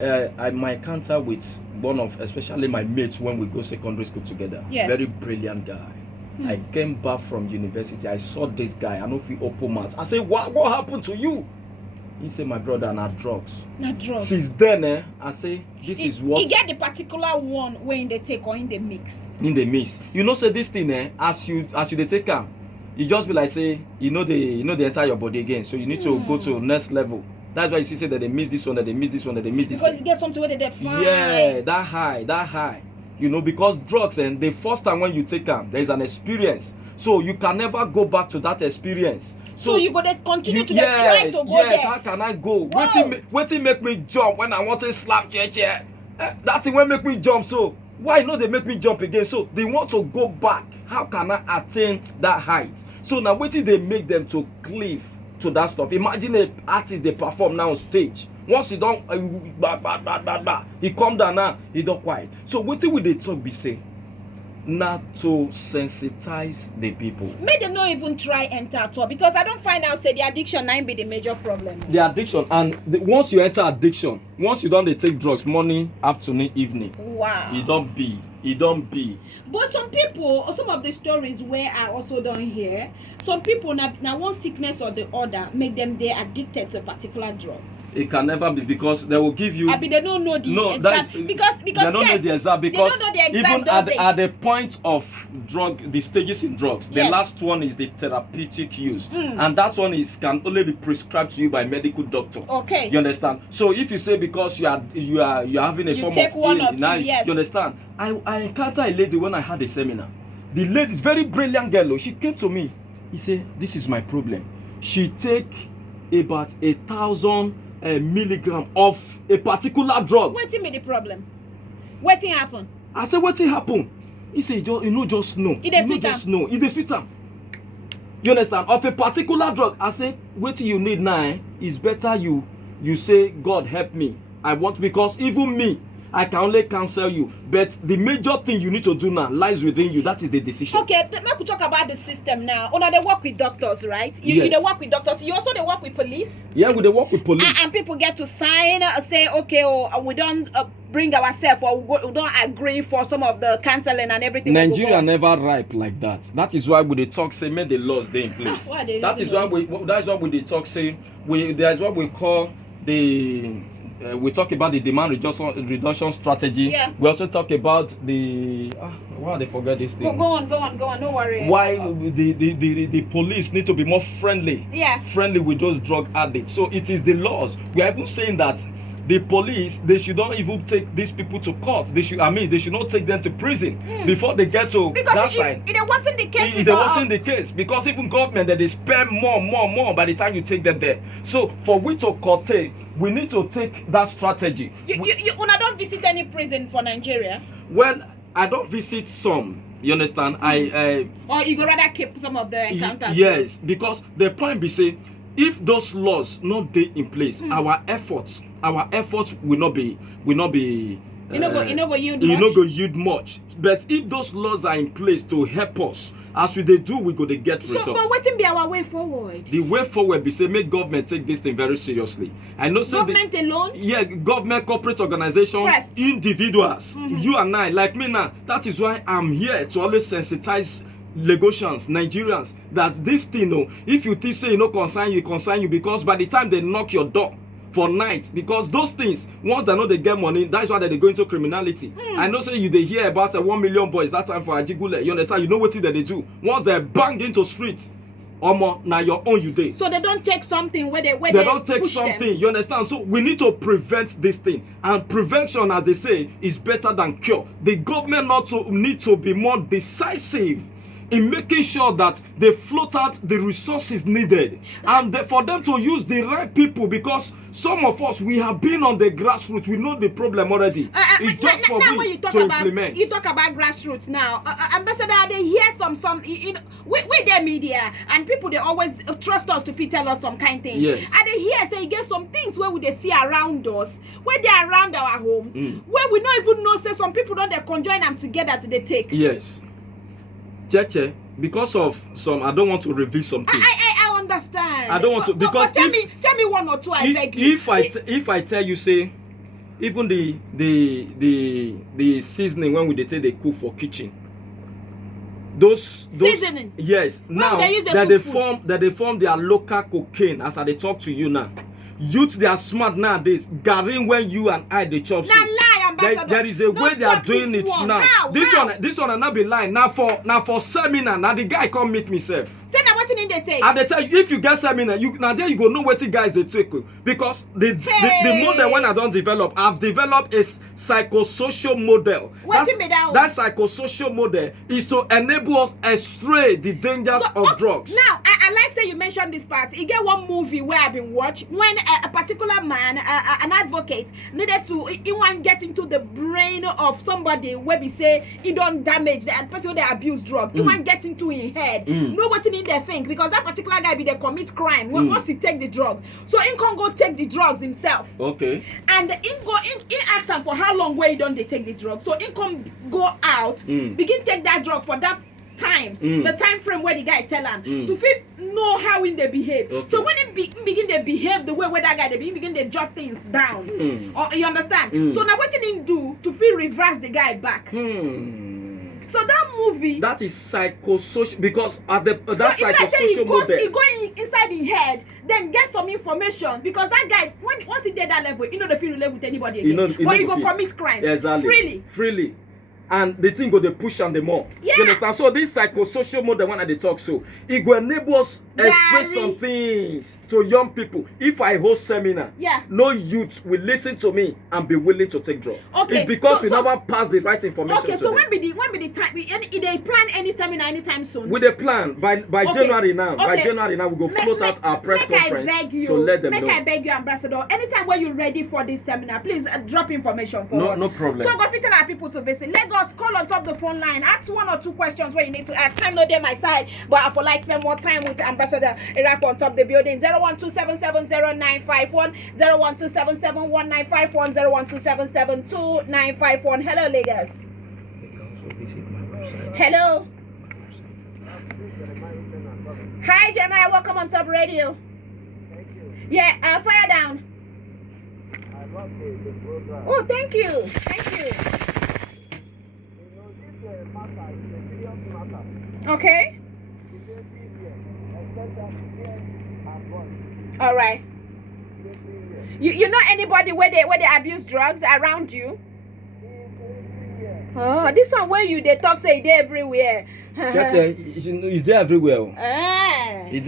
my encounter with one of, especially my mates when we go secondary school together. Yeah. Very brilliant guy. I came back from university. I saw this guy. I know if we open mouth. I say, what happened to you? He said, my brother, not drugs. Not drugs. Since then, I say, this is what. You get the particular one when they take or in the mix. In the mix. You know, say this thing, as you they take them, you just be like, say, they enter your body again. So you need to go to next level. That's why you see that they miss this one, that they miss this one, that they miss this one. Because you get something where they find. Yeah, that high. You know, because drugs, and the first time when you take them, there is an experience. So you can never go back to that experience. So you go to continue to try to go there. Yes, how can I go? Waiting make me jump when I want to slap chair. That thing will make me jump. So why not they make me jump again? So they want to go back. How can I attain that height? So now waiting they make them to cleave to that stuff. Imagine an artist they perform now on stage. Once he don't he come down now, he don't quiet. So waiting with the talk be say not to sensitize the people. Make them not even try enter at all, because I don't find out say the addiction might be the major problem. The addiction, and once you enter addiction, once you don't they take drugs morning, afternoon, evening. Wow. It don't be. But some people, or some of the stories where I also don't hear, some people now one sickness or the other make them they addicted to a particular drug. It can never be, because they will give you. I mean, they don't know the exact, because they don't know the exact, because they don't know the exact even dosage. at the point of drug, the stages in drugs, the Yes. last one is the therapeutic use, and that one can only be prescribed to you by medical doctor. Okay. You understand? So if you say because you are having a You form take of one or now, two, yes. you understand? I encountered a lady when I had a seminar. The lady is very brilliant girl. She came to me. He said, "This is my problem." She take about 1,000 milligram of a particular drug. What's be the problem? What thing happen? I said, what happen? He said, just know. It is Just know. It is sweeter. You understand? Of a particular drug. I said, what you need now is better you say, God help me. I want, because even me, I can only counsel you. But the major thing you need to do now lies within you. That is the decision. Okay, let's talk about the system now. They work with doctors, right? You Yes. they work with doctors. You also they work with police. Yeah, we work with police. And people get to sign, say, okay, we don't bring ourselves, or we don't agree for some of the counseling and everything. Nigeria never ripe like that. That is why we dey talk say make the laws dey in place. That's why we dey talk say there's what we call the we talk about the demand reduction strategy. Yeah. We also talk about the why they forget this thing. Go on, don't worry. Why the police need to be more friendly. Yeah. Friendly with those drug addicts. So it is the laws. We are even saying that the police, they should not even take these people to court. They should not take them to prison before they get to that side. It wasn't the case. It wasn't the case, because even government they spend more by the time you take them there. So for we to curtail, we need to take that strategy. You don't visit any prison for Nigeria? Well, I don't visit some. You understand? Or you go rather keep some of the encounters? Yes, because the point be say, if those laws not dey in place, our efforts will not be You know go yield much. But if those laws are in place to help us, as we dey do, we go to get results. So, but what be our way forward? The way forward be say make government take this thing very seriously. I know government alone? Yeah, government, corporate organizations, First. Individuals, you and I, like me now. That is why I'm here to always sensitize Lagosians, Nigerians, that this thing, if you think say concern you, because by the time they knock your door for night, because those things, once they know they get money, that's why they go into criminality. I know say they hear about 1 million boys that time for Ajigule. You understand? You know what they do. Once they bang into streets, now your own you day. So they don't take something where they don't take push something. them. You understand? So we need to prevent this thing, and prevention, as they say, is better than cure. The government need to be more decisive in making sure that they float out the resources needed, and for them to use the right people, because some of us, we have been on the grassroots. We know the problem already. It's just for me to implement. You talk about grassroots now. Ambassador, they hear some we their media, and people, they always trust us to tell us some kind things. Yes. And they hear say get some things where we they see around us, where they are around our homes, where we don't even know, say some people don't they conjoin them together to they take. Yes. Cheche, because of some, I don't want to reveal something. I understand. I don't want to, because but tell me one or two. I beg you. If I tell you, say, even the seasoning when we dey take dey cook for kitchen. Those Seasoning? Yes. Now they use the that cook they form their local cocaine as I dey talk to you now. Youth they are smart nowadays. Garin when you and I dey chop. Na lie, ambassador. There is a way they are doing it now. How? This one I not be lying. Now for seminar. Now the guy come meet me self. Say na wetin in dey take. And they tell you if you get seminar, now there you go know what guys they take because the model when I don't develop, I've developed a psychosocial model. Wetin be that one? That psychosocial model is to enable us estray the dangers of drugs. Now I like say you mentioned this part. You get one movie where I've been watch when a particular man, an advocate, needed to he want get into the brain of somebody where we say he don't damage the person they abuse drug. He want get into his head. Know what in there think because that particular guy be they commit crime once he take the drugs. So he can go take the drugs himself. Okay. And he ask him for how long where he don't they take the drugs. So he can go out, begin take that drug for that time, the time frame where the guy tell him to fit know how in they behave. Okay. So when he begin they behave the way where that guy they begin they jot things down. Or you understand? So now what did he do to feel reverse the guy back? So that movie that is psychosocial because at the that so psychosocial model. He go inside his head, then get some information because that guy once he did that level, he know the feel relate with anybody again. But he go commit crime freely. And the thing go they push and the more. Yeah. You understand? So this psychosocial model when I dey talk so it go enable us express some things to young people. If I host seminar, no youth will listen to me and be willing to take drugs. Okay. It's because we never pass the right information. Okay, to so them. when be the time they plan any seminar anytime soon? With a plan by Okay. January now. Okay. By January now we go float out our press conference to let them know. I beg you, ambassador. Anytime when you're ready for this seminar, please drop information for us. No problem. So go fit tell our people to visit Lagos. Call on top the phone line. Ask one or two questions where you need to ask. Time no dey my side, but I for like spend more time with Ambassador Iraq on top the building. 012770951, 012771951, 012772951. Hello, Lagos. Hello. Hi, Jeremiah. Welcome on Top Radio. Thank you. Yeah, fire down. I love the program. Oh, thank you. Thank You know, this matter is a serious matter. you. Okay. It's a serious, especially here and boys. All right. It's a serious. You know anybody where they abuse drugs around you? Oh, this one where you they talk say they everywhere. Is there everywhere. Ah.